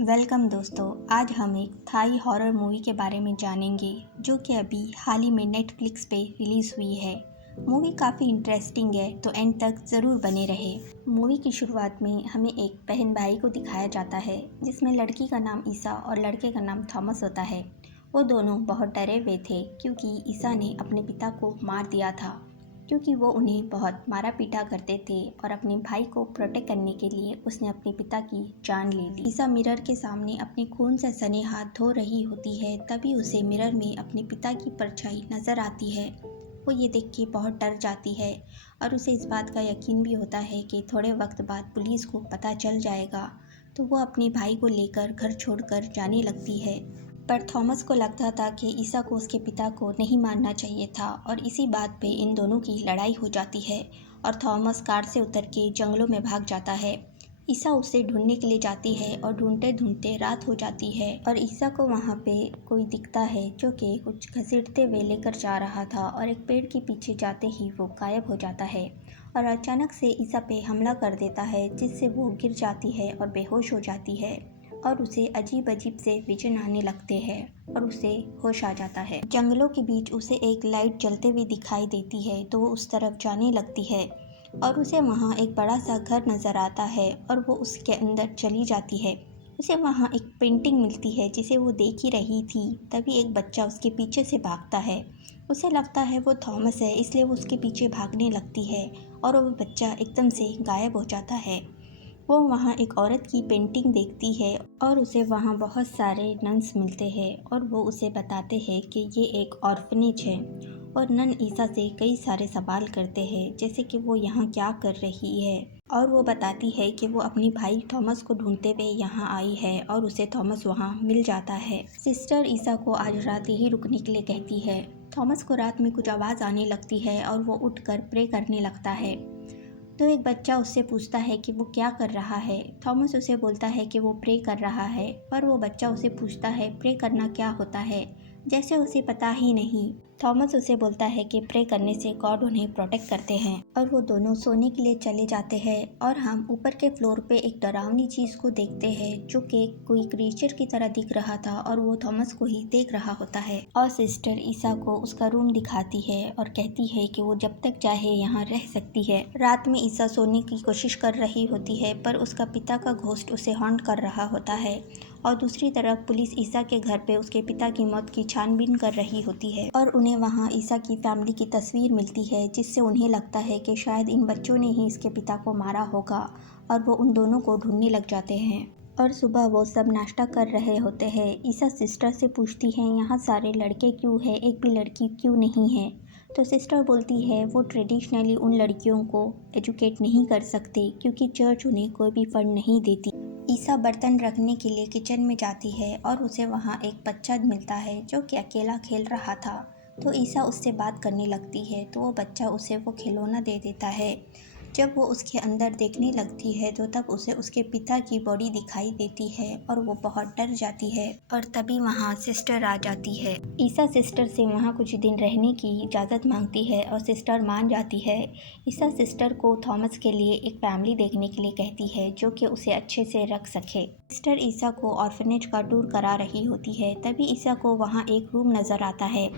Welcome दोस्तों। आज हम एक थाई हॉरर मूवी के बारे में जानेंगे जो कि अभी हाल ही में नेटफ्लिक्स पे रिलीज़ हुई है। मूवी काफ़ी इंटरेस्टिंग है तो एंड तक ज़रूर बने रहे। मूवी की शुरुआत में हमें एक बहन भाई को दिखाया जाता है जिसमें लड़की का नाम ईसा और लड़के का नाम थॉमस होता है। वो दोनों बहुत डरे हुए थे क्योंकि ईसा ने अपने पिता को मार दिया था, क्योंकि वो उन्हें बहुत मारा पीटा करते थे और अपने भाई को प्रोटेक्ट करने के लिए उसने अपने पिता की जान ले ली। ईसा मिरर के सामने अपने खून से सने हाथ धो रही होती है, तभी उसे मिरर में अपने पिता की परछाई नजर आती है। वो ये देख के बहुत डर जाती है और उसे इस बात का यकीन भी होता है कि थोड़े वक्त बाद पुलिस को पता चल जाएगा, तो वो अपने भाई को लेकर घर छोड़कर जाने लगती है। पर थॉमस को लगता था कि ईसा को उसके पिता को नहीं मारना चाहिए था और इसी बात पे इन दोनों की लड़ाई हो जाती है और थॉमस कार से उतर के जंगलों में भाग जाता है। ईसा उसे ढूंढने के लिए जाती है और ढूंढते ढूंढते रात हो जाती है और ईसा को वहाँ पे कोई दिखता है जो कि कुछ घसीटते हुए लेकर जा रहा था और एक पेड़ के पीछे जाते ही वो गायब हो जाता है और अचानक से ईसा पे हमला कर देता है, जिससे वो गिर जाती है और बेहोश हो जाती है और उसे अजीब अजीब से विजन आने लगते हैं और उसे होश आ जाता है। जंगलों के बीच उसे एक लाइट जलते हुए दिखाई देती है तो वो उस तरफ जाने लगती है और उसे वहाँ एक बड़ा सा घर नज़र आता है और वो उसके अंदर चली जाती है। उसे वहाँ एक पेंटिंग मिलती है जिसे वो देख ही रही थी, तभी एक बच्चा उसके पीछे से भागता है। उसे लगता है वो थॉमस है, इसलिए वो उसके पीछे भागने लगती है और वो बच्चा एकदम से गायब हो जाता है। वो वहाँ एक औरत की पेंटिंग देखती है और उसे वहाँ बहुत सारे नन्स मिलते हैं और वो उसे बताते हैं कि ये एक ऑर्फनेज है और नन ईसा से कई सारे सवाल करते हैं, जैसे कि वो यहाँ क्या कर रही है, और वो बताती है कि वो अपनी भाई थॉमस को ढूंढते हुए यहाँ आई है और उसे थॉमस वहाँ मिल जाता है। सिस्टर ईसा को आज रात यहीं रुकने के लिए कहती है। थॉमस को रात में कुछ आवाज़ आने लगती है और वो उठकर प्रे करने लगता है, तो एक बच्चा उससे पूछता है कि वो क्या कर रहा है। थॉमस उसे बोलता है कि वो प्रे कर रहा है, पर वो बच्चा उसे पूछता है प्रे करना क्या होता है, जैसे उसे पता ही नहीं। थॉमस उसे बोलता है कि प्रे करने से गॉड उन्हें प्रोटेक्ट करते हैं और वो दोनों सोने के लिए चले जाते हैं और हम ऊपर के फ्लोर पे एक डरावनी चीज़ को देखते हैं जो कि कोई क्रीचर की तरह दिख रहा था और वो थॉमस को ही देख रहा होता है और सिस्टर ईसा को उसका रूम दिखाती है और कहती है कि वो जब तक चाहे यहाँ रह सकती है। रात में ईसा सोने की कोशिश कर रही होती है पर उसका पिता का घोस्ट उसे हॉन्ट कर रहा होता है और दूसरी तरफ पुलिस ईसा के घर पे उसके पिता की मौत की छानबीन कर रही होती है और उन्हें वहाँ ईसा की फैमिली की तस्वीर मिलती है, जिससे उन्हें लगता है कि शायद इन बच्चों ने ही इसके पिता को मारा होगा और वो उन दोनों को ढूंढने लग जाते हैं। और सुबह वो सब नाश्ता कर रहे होते हैं। ईसा सिस्टर से पूछती है यहाँ सारे लड़के क्यों हैं, एक भी लड़की क्यों नहीं है। तो सिस्टर बोलती है वो ट्रेडिशनली उन लड़कियों को एजुकेट नहीं कर सकते क्योंकि चर्च उन्हें कोई भी फंड नहीं देती। ईसा बर्तन रखने के लिए किचन में जाती है और उसे वहाँ एक बच्चा मिलता है जो कि अकेला खेल रहा था। तो ईसा उससे बात करने लगती है तो वो बच्चा उसे वो खिलौना दे देता है। जब वो उसके अंदर देखने लगती है तो तब उसे उसके पिता की बॉडी दिखाई देती है और वो बहुत डर जाती है और तभी वहाँ सिस्टर आ जाती है। ईसा सिस्टर से वहाँ कुछ दिन रहने की इजाज़त मांगती है और सिस्टर मान जाती है। ईसा सिस्टर को थॉमस के लिए एक फैमिली देखने के लिए कहती है जो कि उसे अच्छे से रख सके। सिस्टर ईसा को ऑर्फनेज का टूर करा रही होती है, तभी ईसा को वहाँ एक रूम नज़र आता है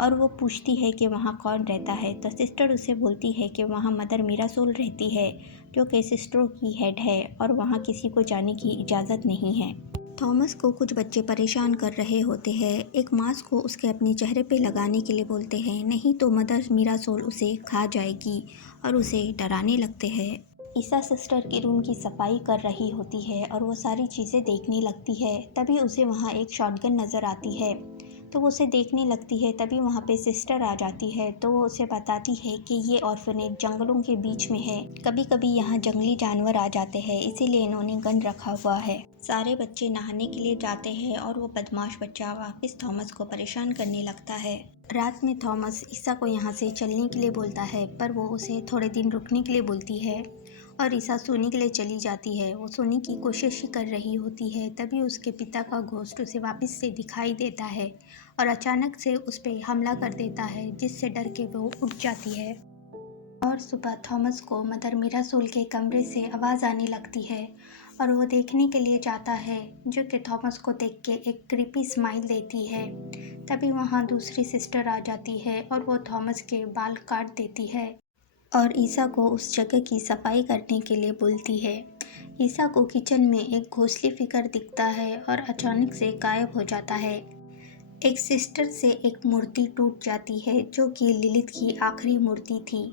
और वो पूछती है कि वहाँ कौन रहता है। तो सिस्टर उसे बोलती है कि वहाँ मदर मीरासोल रहती है जो कि सिस्टरों की हेड है और वहाँ किसी को जाने की इजाज़त नहीं है। थॉमस को कुछ बच्चे परेशान कर रहे होते हैं। एक मास्क को उसके अपने चेहरे पे लगाने के लिए बोलते हैं, नहीं तो मदर मीरासोल उसे खा जाएगी, और उसे डराने लगते हैं। ईसा सिस्टर के रूम की सफाई कर रही होती है और वो सारी चीज़ें देखने लगती है, तभी उसे वहाँ एक शॉटगन नज़र आती है तो वो उसे देखने लगती है। तभी वहाँ पे सिस्टर आ जाती है तो वो उसे बताती है कि ये ऑर्फनेज जंगलों के बीच में है, कभी कभी यहाँ जंगली जानवर आ जाते हैं, इसीलिए इन्होंने गन रखा हुआ है। सारे बच्चे नहाने के लिए जाते हैं और वो बदमाश बच्चा वापस थॉमस को परेशान करने लगता है। रात में थॉमस ईसा को यहाँ से चलने के लिए बोलता है पर वो उसे थोड़े दिन रुकने के लिए बोलती है और ईसा सोने के लिए चली जाती है। वो सोने की कोशिश ही कर रही होती है, तभी उसके पिता का घोस्ट उसे वापस से दिखाई देता है और अचानक से उस पर हमला कर देता है, जिससे डर के वो उठ जाती है। और सुबह थॉमस को मदर मीरासोल के कमरे से आवाज़ आने लगती है और वो देखने के लिए जाता है, जो कि थॉमस को देख के एक क्रीपी स्माइल देती है। तभी वहाँ दूसरी सिस्टर आ जाती है और वो थॉमस के बाल काट देती है और ईसा को उस जगह की सफाई करने के लिए बोलती है। ईसा को किचन में एक घोंसली फिगर दिखता है और अचानक से गायब हो जाता है। एक सिस्टर से एक मूर्ति टूट जाती है जो कि लिलिथ की आखिरी मूर्ति थी।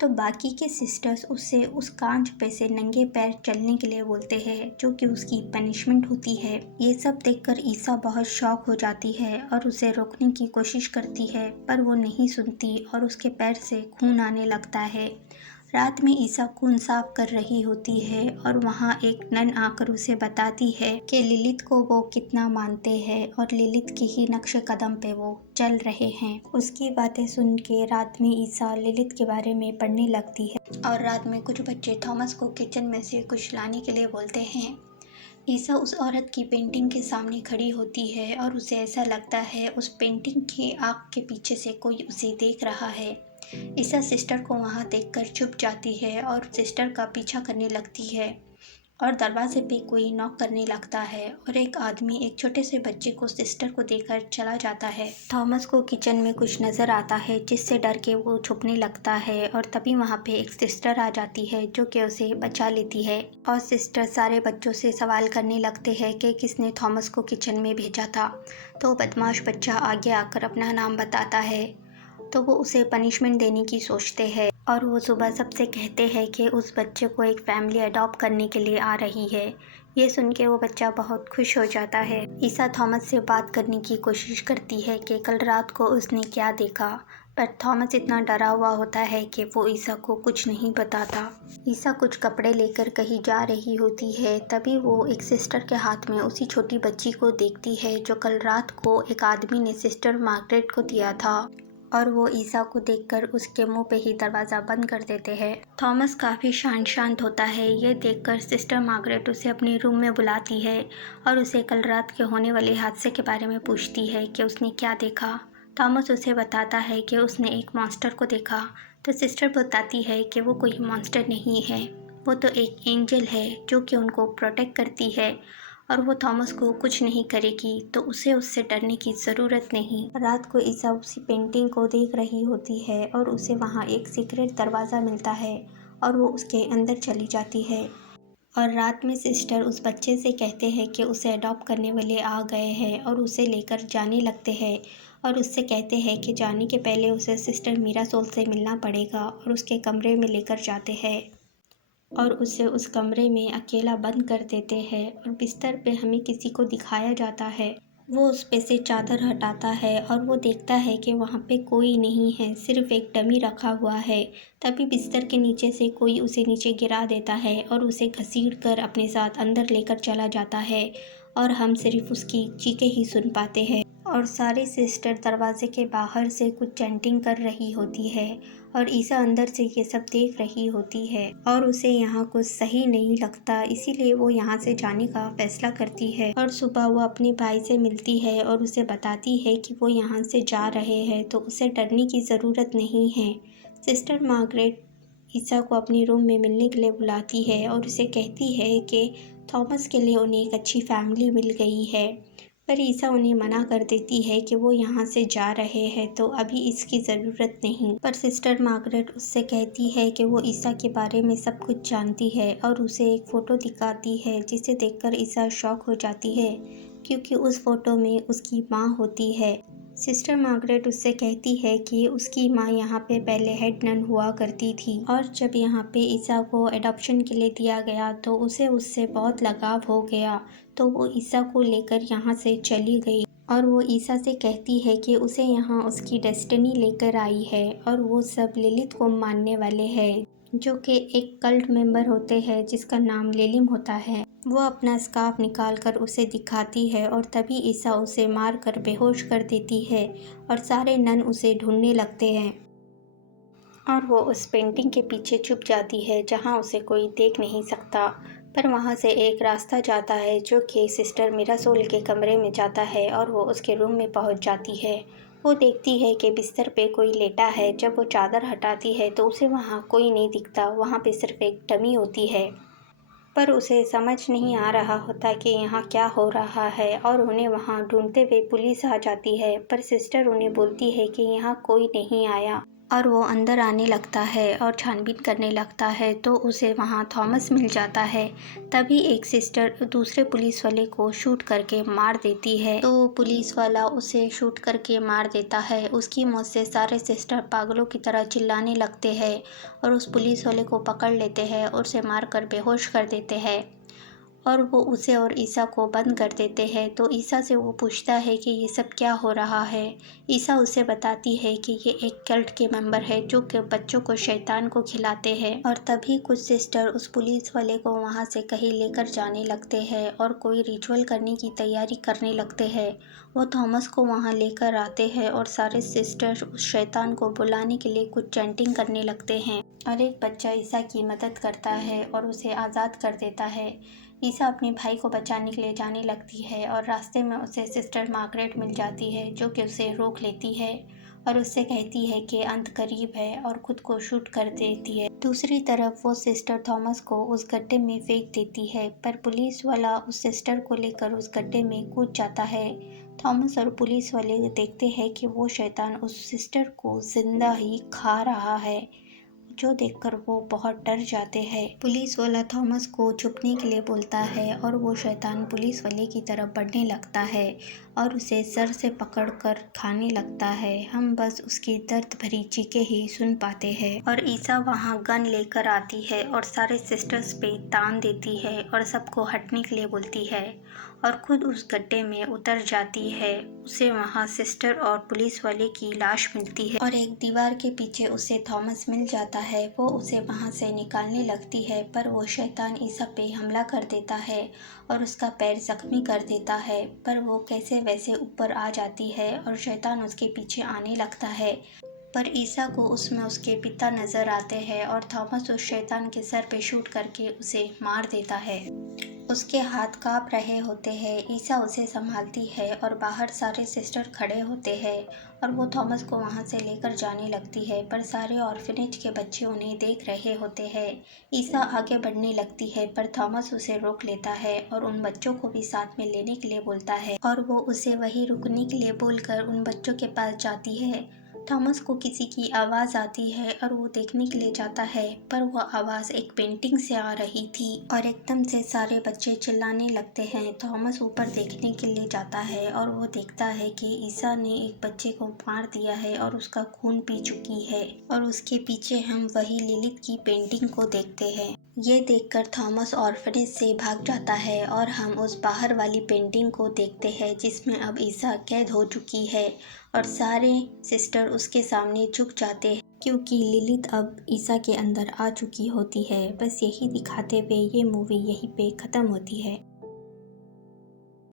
तो बाकी के सिस्टर्स उससे उस कांच पे से नंगे पैर चलने के लिए बोलते हैं, जो कि उसकी पनिशमेंट होती है। ये सब देखकर ईसा बहुत शॉक हो जाती है और उसे रोकने की कोशिश करती है, पर वो नहीं सुनती और उसके पैर से खून आने लगता है। रात में ईसा खून साफ कर रही होती है और वहाँ एक नन आकर उसे बताती है कि लिलिथ को वो कितना मानते हैं और लिलिथ के ही नक्श कदम पे वो चल रहे हैं। उसकी बातें सुन के रात में ईसा लिलिथ के बारे में पढ़ने लगती है और रात में कुछ बच्चे थॉमस को किचन में से कुछ लाने के लिए बोलते हैं। ईसा उस औरत की पेंटिंग के सामने खड़ी होती है और उसे ऐसा लगता है उस पेंटिंग की आँख के पीछे से कोई उसे देख रहा है। ईसा सिस्टर को वहाँ देखकर चुप जाती है और सिस्टर का पीछा करने लगती है और दरवाजे पे कोई नॉक करने लगता है और एक आदमी एक छोटे से बच्चे को सिस्टर को देकर चला जाता है। थॉमस को किचन में कुछ नज़र आता है जिससे डर के वो छुपने लगता है और तभी वहाँ पे एक सिस्टर आ जाती है जो कि उसे बचा लेती है और सिस्टर सारे बच्चों से सवाल करने लगते हैं कि किसने थॉमस को किचन में भेजा था। तो बदमाश बच्चा आगे आकर अपना नाम बताता है, तो वो उसे पनिशमेंट देने की सोचते हैं और वो सुबह सबसे कहते हैं कि उस बच्चे को एक फैमिली अडॉप्ट करने के लिए आ रही है। ये सुन के वो बच्चा बहुत खुश हो जाता है। ईसा थॉमस से बात करने की कोशिश करती है कि कल रात को उसने क्या देखा, पर थॉमस इतना डरा हुआ होता है कि वो ईसा को कुछ नहीं बताता। ईसा कुछ कपड़े लेकर कहीं जा रही होती है, तभी वो एक सिस्टर के हाथ में उसी छोटी बच्ची को देखती है जो कल रात को एक आदमी ने सिस्टर मार्गरेट को दिया था और वो ईसा को देखकर उसके मुंह पे ही दरवाज़ा बंद कर देते हैं। थॉमस काफ़ी शांत होता है। ये देखकर सिस्टर मार्गरेट उसे अपने रूम में बुलाती है और उसे कल रात के होने वाले हादसे के बारे में पूछती है कि उसने क्या देखा। थॉमस उसे बताता है कि उसने एक मॉन्स्टर को देखा। तो सिस्टर बताती है कि वो कोई मॉन्स्टर नहीं है, वो तो एक एंजल है जो कि उनको प्रोटेक्ट करती है और वो थॉमस को कुछ नहीं करेगी, तो उसे उससे डरने की ज़रूरत नहीं। रात को ईसा उसी पेंटिंग को देख रही होती है और उसे वहाँ एक सीक्रेट दरवाज़ा मिलता है और वो उसके अंदर चली जाती है। और रात में सिस्टर उस बच्चे से कहते हैं कि उसे अडॉप्ट करने वाले आ गए हैं और उसे लेकर जाने लगते हैं और उससे कहते हैं कि जाने के पहले उसे सिस्टर मीरासोल से मिलना पड़ेगा और उसके कमरे में लेकर जाते हैं और उसे उस कमरे में अकेला बंद कर देते हैं और बिस्तर पे हमें किसी को दिखाया जाता है। वो उस पे से चादर हटाता है और वो देखता है कि वहाँ पे कोई नहीं है, सिर्फ एक डमी रखा हुआ है। तभी बिस्तर के नीचे से कोई उसे नीचे गिरा देता है और उसे घसीट कर अपने साथ अंदर लेकर चला जाता है और हम सिर्फ उसकी चीखें ही सुन पाते हैं। और सारी सिस्टर दरवाजे के बाहर से कुछ चैंटिंग कर रही होती है और ईसा अंदर से ये सब देख रही होती है और उसे यहाँ कुछ सही नहीं लगता, इसीलिए वो यहाँ से जाने का फैसला करती है। और सुबह वो अपने भाई से मिलती है और उसे बताती है कि वो यहाँ से जा रहे हैं, तो उसे डरने की ज़रूरत नहीं है। सिस्टर मार्गरेट ईसा को अपने रूम में मिलने के लिए बुलाती है और उसे कहती है कि थॉमस के लिए उन्हें एक अच्छी फैमिली मिल गई है, पर ईसा उन्हें मना कर देती है कि वो यहाँ से जा रहे हैं तो अभी इसकी ज़रूरत नहीं। पर सिस्टर मार्गरेट उससे कहती है कि वो ईसा के बारे में सब कुछ जानती है और उसे एक फ़ोटो दिखाती है जिसे देखकर ईसा शॉक हो जाती है, क्योंकि उस फ़ोटो में उसकी माँ होती है। सिस्टर मार्गरेट उससे कहती है कि उसकी माँ यहाँ पे पहले हेड नन हुआ करती थी और जब यहाँ पे ईसा को एडॉप्शन के लिए दिया गया तो उसे उससे बहुत लगाव हो गया, तो वो ईसा को लेकर यहाँ से चली गई और वो ईसा से कहती है कि उसे यहाँ उसकी डेस्टिनी लेकर आई है और वो सब लिलिथ को मानने वाले हैं, जो कि एक कल्ट मेंबर होते हैं जिसका नाम लेलिम होता है। वो अपना स्कार्फ निकाल कर उसे दिखाती है और तभी ईसा उसे मार कर बेहोश कर देती है और सारे नन उसे ढूंढने लगते हैं और वो उस पेंटिंग के पीछे छुप जाती है जहाँ उसे कोई देख नहीं सकता। पर वहाँ से एक रास्ता जाता है जो कि सिस्टर मीरासोल के कमरे में जाता है और वो उसके रूम में पहुँच जाती है। वो देखती है कि बिस्तर पे कोई लेटा है। जब वो चादर हटाती है तो उसे वहाँ कोई नहीं दिखता, वहाँ पे सिर्फ एक डमी होती है। पर उसे समझ नहीं आ रहा होता कि यहाँ क्या हो रहा है और उन्हें वहाँ ढूंढते हुए पुलिस आ जाती है। पर सिस्टर उन्हें बोलती है कि यहाँ कोई नहीं आया और वो अंदर आने लगता है और छानबीन करने लगता है तो उसे वहाँ थॉमस मिल जाता है। तभी एक सिस्टर दूसरे पुलिस वाले को शूट करके मार देती है तो पुलिस वाला उसे शूट करके मार देता है। उसकी मौत से सारे सिस्टर पागलों की तरह चिल्लाने लगते हैं और उस पुलिस वाले को पकड़ लेते हैं और उसे मारकर बेहोश कर देते हैं और वो उसे और ईसा को बंद कर देते हैं। तो ईसा से वो पूछता है कि ये सब क्या हो रहा है। ईसा उसे बताती है कि ये एक कल्ट के मेंबर है जो कि बच्चों को शैतान को खिलाते हैं। और तभी कुछ सिस्टर उस पुलिस वाले को वहाँ से कहीं लेकर जाने लगते हैं और कोई रिचुअल करने की तैयारी करने लगते हैं। वो थॉमस को वहाँ लेकर आते हैं और सारे सिस्टर उस शैतान को बुलाने के लिए कुछ चैंटिंग करने लगते हैं और एक बच्चा ईसा की मदद करता है और उसे आज़ाद कर देता है। ईसा अपने भाई को बचाने के लिए जाने लगती है और रास्ते में उसे सिस्टर मार्गरेट मिल जाती है जो कि उसे रोक लेती है और उससे कहती है कि अंत करीब है और खुद को शूट कर देती है। दूसरी तरफ वो सिस्टर थॉमस को उस गड्ढे में फेंक देती है पर पुलिस वाला उस सिस्टर को लेकर उस गड्ढे में कूद जाता है। थॉमस और पुलिस वाले देखते हैं कि वो शैतान उस सिस्टर को जिंदा ही खा रहा है जो देखकर वो बहुत डर जाते हैं। पुलिस वाला थॉमस को छुपने के लिए बोलता है और वो शैतान पुलिस वाले की तरफ बढ़ने लगता है और उसे सर से पकड़कर खाने लगता है। हम बस उसकी दर्द भरी चीखें ही सुन पाते हैं और ईसा वहाँ गन लेकर आती है और सारे सिस्टर्स पे तान देती है और सबको हटने के लिए बोलती है और खुद उस गड्ढे में उतर जाती है। उसे वहाँ सिस्टर और पुलिस वाले की लाश मिलती है और एक दीवार के पीछे उसे थॉमस मिल जाता है। वो उसे वहाँ से निकालने लगती है पर वो शैतान ईसा पे हमला कर देता है और उसका पैर जख्मी कर देता है पर वो कैसे वैसे ऊपर आ जाती है और शैतान उसके पीछे आने लगता है। पर ईसा को उसमें उसके पिता नज़र आते हैं और थॉमस उस शैतान के सर पे शूट करके उसे मार देता है। उसके हाथ काँप रहे होते हैं। ईसा उसे संभालती है और बाहर सारे सिस्टर खड़े होते हैं और वो थॉमस को वहाँ से लेकर जाने लगती है पर सारे ऑर्फनेज के बच्चे उन्हें देख रहे होते हैं। ईसा आगे बढ़ने लगती है पर थॉमस उसे रोक लेता है और उन बच्चों को भी साथ में लेने के लिए बोलता है और वो उसे वहीं रुकने के लिए बोलकर उन बच्चों के पास जाती है। थॉमस को किसी की आवाज़ आती है और वो देखने के लिए जाता है पर वह आवाज़ एक पेंटिंग से आ रही थी और एकदम से सारे बच्चे चिल्लाने लगते हैं। थॉमस ऊपर देखने के लिए जाता है और वो देखता है कि ईसा ने एक बच्चे को मार दिया है और उसका खून पी चुकी है और उसके पीछे हम वही लिलिथ की पेंटिंग को देखते हैं। ये देखकर थॉमस ऑर्फनेज से भाग जाता है और हम उस बाहर वाली पेंटिंग को देखते हैं जिसमें अब ईसा कैद हो चुकी है और सारे सिस्टर उसके सामने झुक जाते हैं क्योंकि लिलिथ अब ईसा के अंदर आ चुकी होती है। बस यही दिखाते हुए ये मूवी यहीं पे ख़त्म होती है।